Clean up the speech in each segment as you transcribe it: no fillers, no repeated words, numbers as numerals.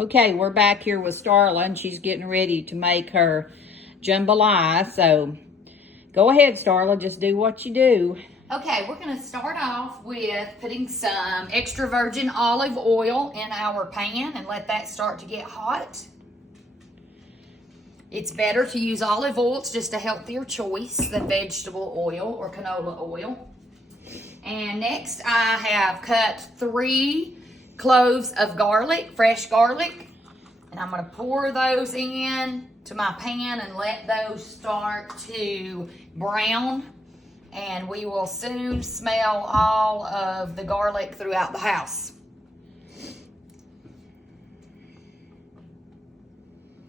Okay, we're back here with Starla, and she's getting ready to make her jambalaya. So go ahead, Starla, just do what you do. Okay, we're going to start off with putting some extra virgin olive oil in our pan and let that start to get hot. It's better to use olive oil. It's just a healthier choice than vegetable oil or canola oil. And next I have cut 3 cloves of garlic, fresh garlic. And I'm going to pour those in to my pan and let those start to brown. And we will soon smell all of the garlic throughout the house.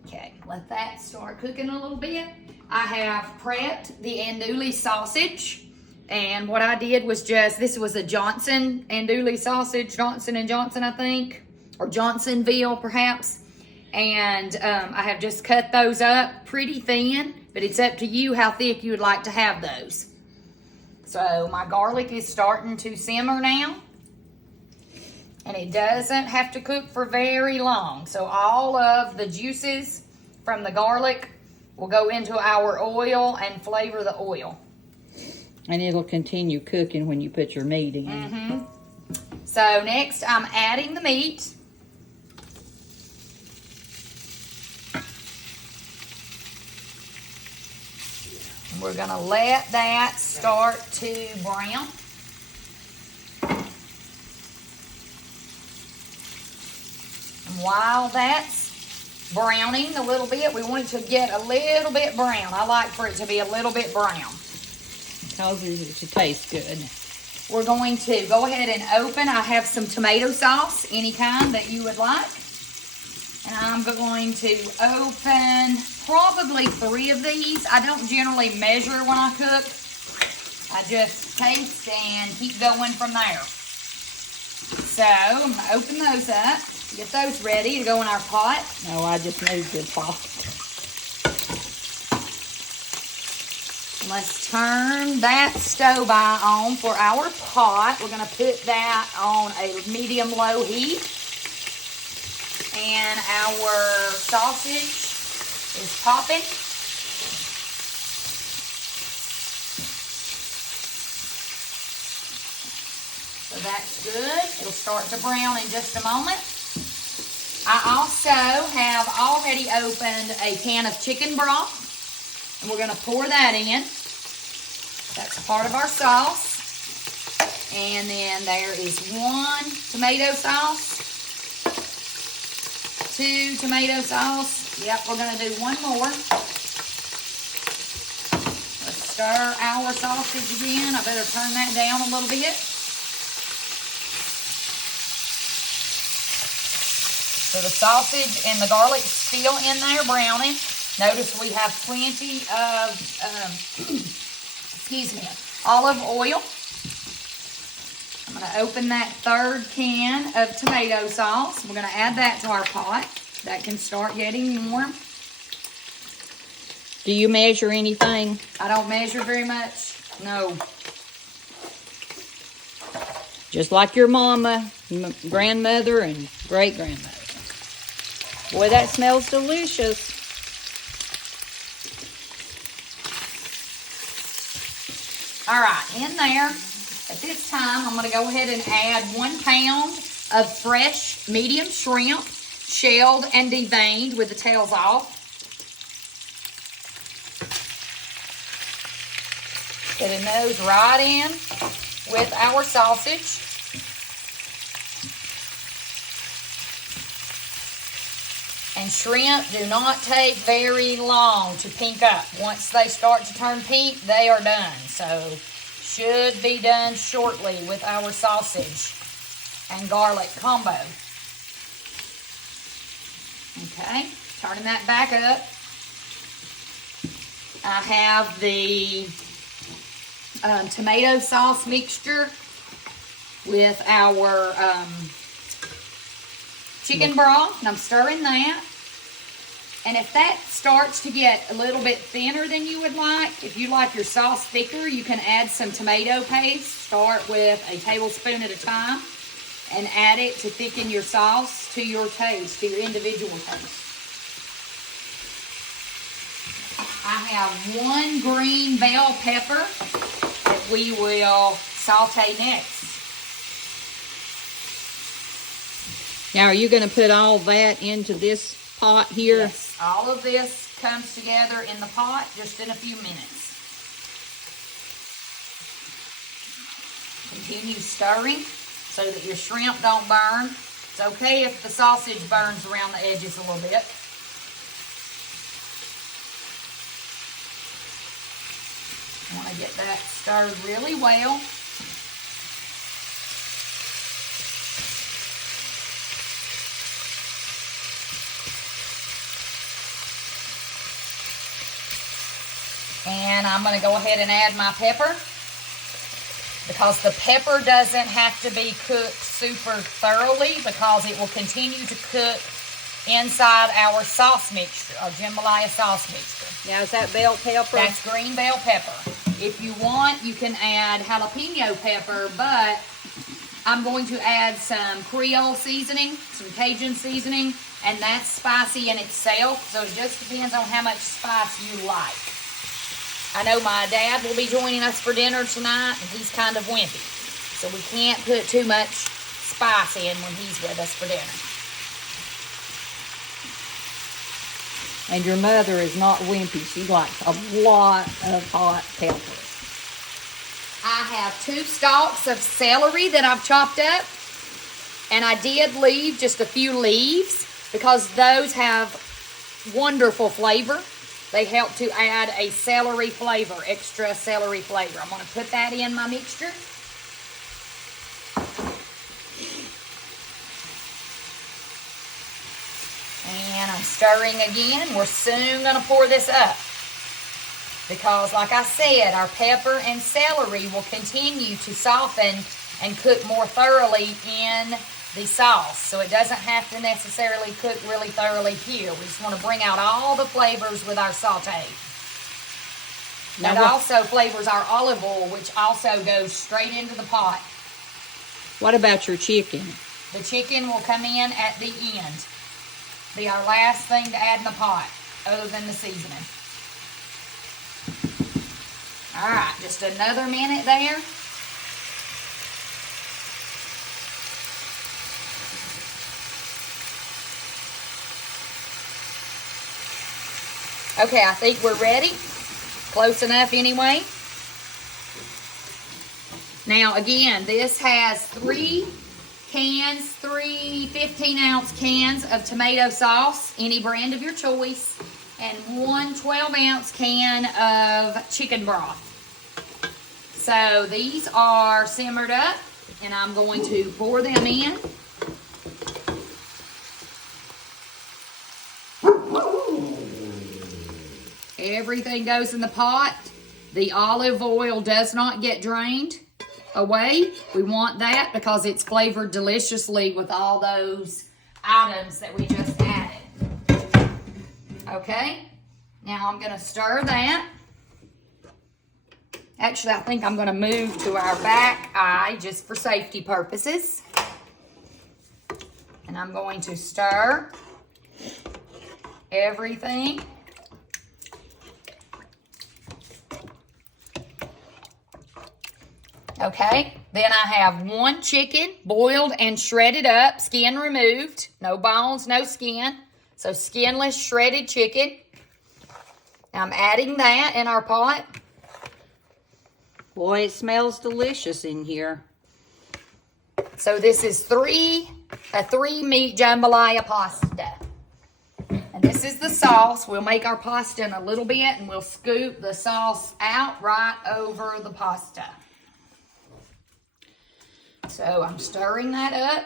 Okay, let that start cooking a little bit. I have prepped the andouille sausage. And what I did was this was a Johnson andouille sausage, Johnson & Johnson, I think, or Johnsonville perhaps. And I have just cut those up pretty thin, but it's up to you how thick you would like to have those. So my garlic is starting to simmer now. And it doesn't have to cook for very long. So all of the juices from the garlic will go into our oil and flavor the oil. And it'll continue cooking when you put your meat in. Mm-hmm. So next I'm adding the meat. And we're gonna let that start to brown. And while that's browning a little bit, we want it to get a little bit brown. I like for it to be a little bit brown. Causes it to taste good. We're going to go ahead and open. I have some tomato sauce, any kind that you would like. And I'm going to open probably 3 of these. I don't generally measure when I cook. I just taste and keep going from there. So I'm going to open those up. Get those ready to go in our pot. Oh, I just moved the pot. Let's turn that stove on for our pot. We're going to put that on a medium-low heat. And our sausage is popping. So that's good. It'll start to brown in just a moment. I also have already opened a can of chicken broth. And we're going to pour that in. That's part of our sauce. And then there is 1 tomato sauce. 2 tomato sauce. Yep, we're going to do 1 more. Let's stir our sausage again. I better turn that down a little bit. So the sausage and the garlic still in there browning. Notice we have plenty of, olive oil. I'm going to open that 3rd can of tomato sauce. We're going to add that to our pot. That can start getting warm. Do you measure anything? I don't measure very much. No. Just like your mama, grandmother, and great-grandmother. Boy, that smells delicious. All right, in there, at this time, I'm going to go ahead and add 1 pound of fresh medium shrimp, shelled and deveined with the tails off. Putting those right in with our sausage. And shrimp do not take very long to pink up. Once they start to turn pink, they are done. So, should be done shortly with our sausage and garlic combo. Okay, turning that back up. I have the tomato sauce mixture with our chicken broth, and I'm stirring that. And if that starts to get a little bit thinner than you would like, if you like your sauce thicker, you can add some tomato paste. Start with a tablespoon at a time. and add it to thicken your sauce to your taste, to your individual taste. I have 1 green bell pepper that we will saute next. Now, are you going to put all that into this pot here? Yes, all of this comes together in the pot just in a few minutes. Continue stirring so that your shrimp don't burn. It's okay if the sausage burns around the edges a little bit. I want to get that stirred really well. And I'm going to go ahead and add my pepper, because the pepper doesn't have to be cooked super thoroughly, because it will continue to cook inside our sauce mixture, our jambalaya sauce mixture. Now, is that bell pepper? That's green bell pepper. If you want, you can add jalapeno pepper, but I'm going to add some Creole seasoning, some Cajun seasoning, and that's spicy in itself, so it just depends on how much spice you like. I know my dad will be joining us for dinner tonight, and he's kind of wimpy, so we can't put too much spice in when he's with us for dinner. And your mother is not wimpy. She likes a lot of hot peppers. I have 2 stalks of celery that I've chopped up, and I did leave just a few leaves because those have wonderful flavor. They help to add a celery flavor, extra celery flavor. I'm going to put that in my mixture. And I'm stirring again. We're soon going to pour this up, because like I said, our pepper and celery will continue to soften and cook more thoroughly in the sauce. So it doesn't have to necessarily cook really thoroughly here. We just want to bring out all the flavors with our saute. That also flavors our olive oil, which also goes straight into the pot. What about your chicken? The chicken will come in at the end. Be our last thing to add in the pot, other than the seasoning. All right, just another minute there. Okay, I think we're ready. Close enough anyway. Now again, this has 3 cans, 3 15-ounce cans of tomato sauce, any brand of your choice, and 1 12-ounce can of chicken broth. So these are simmered up, and I'm going to pour them in. Everything goes in the pot. The olive oil does not get drained away. We want that because it's flavored deliciously with all those items that we just added. Okay, now I'm going to stir that. Actually, I think I'm going to move to our back eye just for safety purposes. And I'm going to stir everything. Okay, then I have 1 chicken, boiled and shredded up, skin removed, no bones, no skin. So skinless shredded chicken. I'm adding that in our pot. Boy, it smells delicious in here. So this is a 3-meat jambalaya pasta. And this is the sauce. We'll make our pasta in a little bit, and we'll scoop the sauce out right over the pasta. So I'm stirring that up.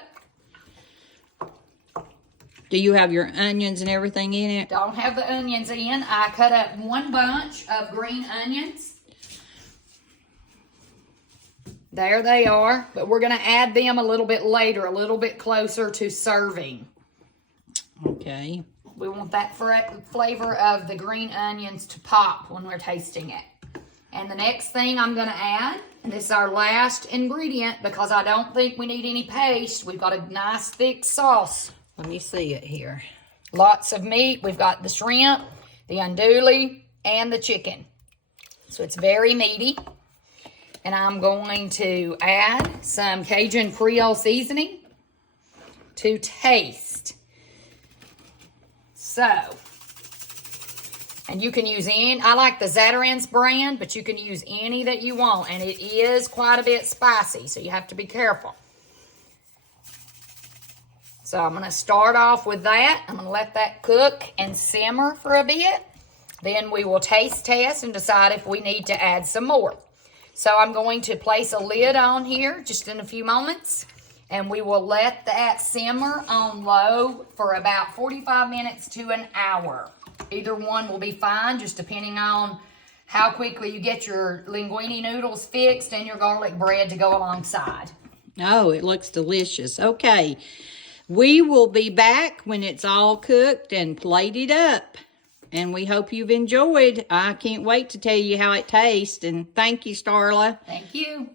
Do you have your onions and everything in it? Don't have the onions in. I cut up 1 bunch of green onions. There they are. But we're going to add them a little bit later, a little bit closer to serving. Okay. We want that flavor of the green onions to pop when we're tasting it. And the next thing I'm going to add And this is our last ingredient because I don't think we need any paste. We've got a nice thick sauce. Let me see it here. Lots of meat. We've got the shrimp, the andouille, and the chicken. So it's very meaty. And I'm going to add some Cajun Creole seasoning to taste. So, and you can use I like the Zatarain's brand, but you can use any that you want. And it is quite a bit spicy, so you have to be careful. So I'm going to start off with that. I'm going to let that cook and simmer for a bit. Then we will taste test and decide if we need to add some more. So I'm going to place a lid on here just in a few moments. And we will let that simmer on low for about 45 minutes to an hour. Either one will be fine, just depending on how quickly you get your linguine noodles fixed and your garlic bread to go alongside. Oh, it looks delicious. Okay, we will be back when it's all cooked and plated up. And we hope you've enjoyed. I can't wait to tell you how it tastes. And thank you, Starla. Thank you.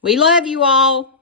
We love you all.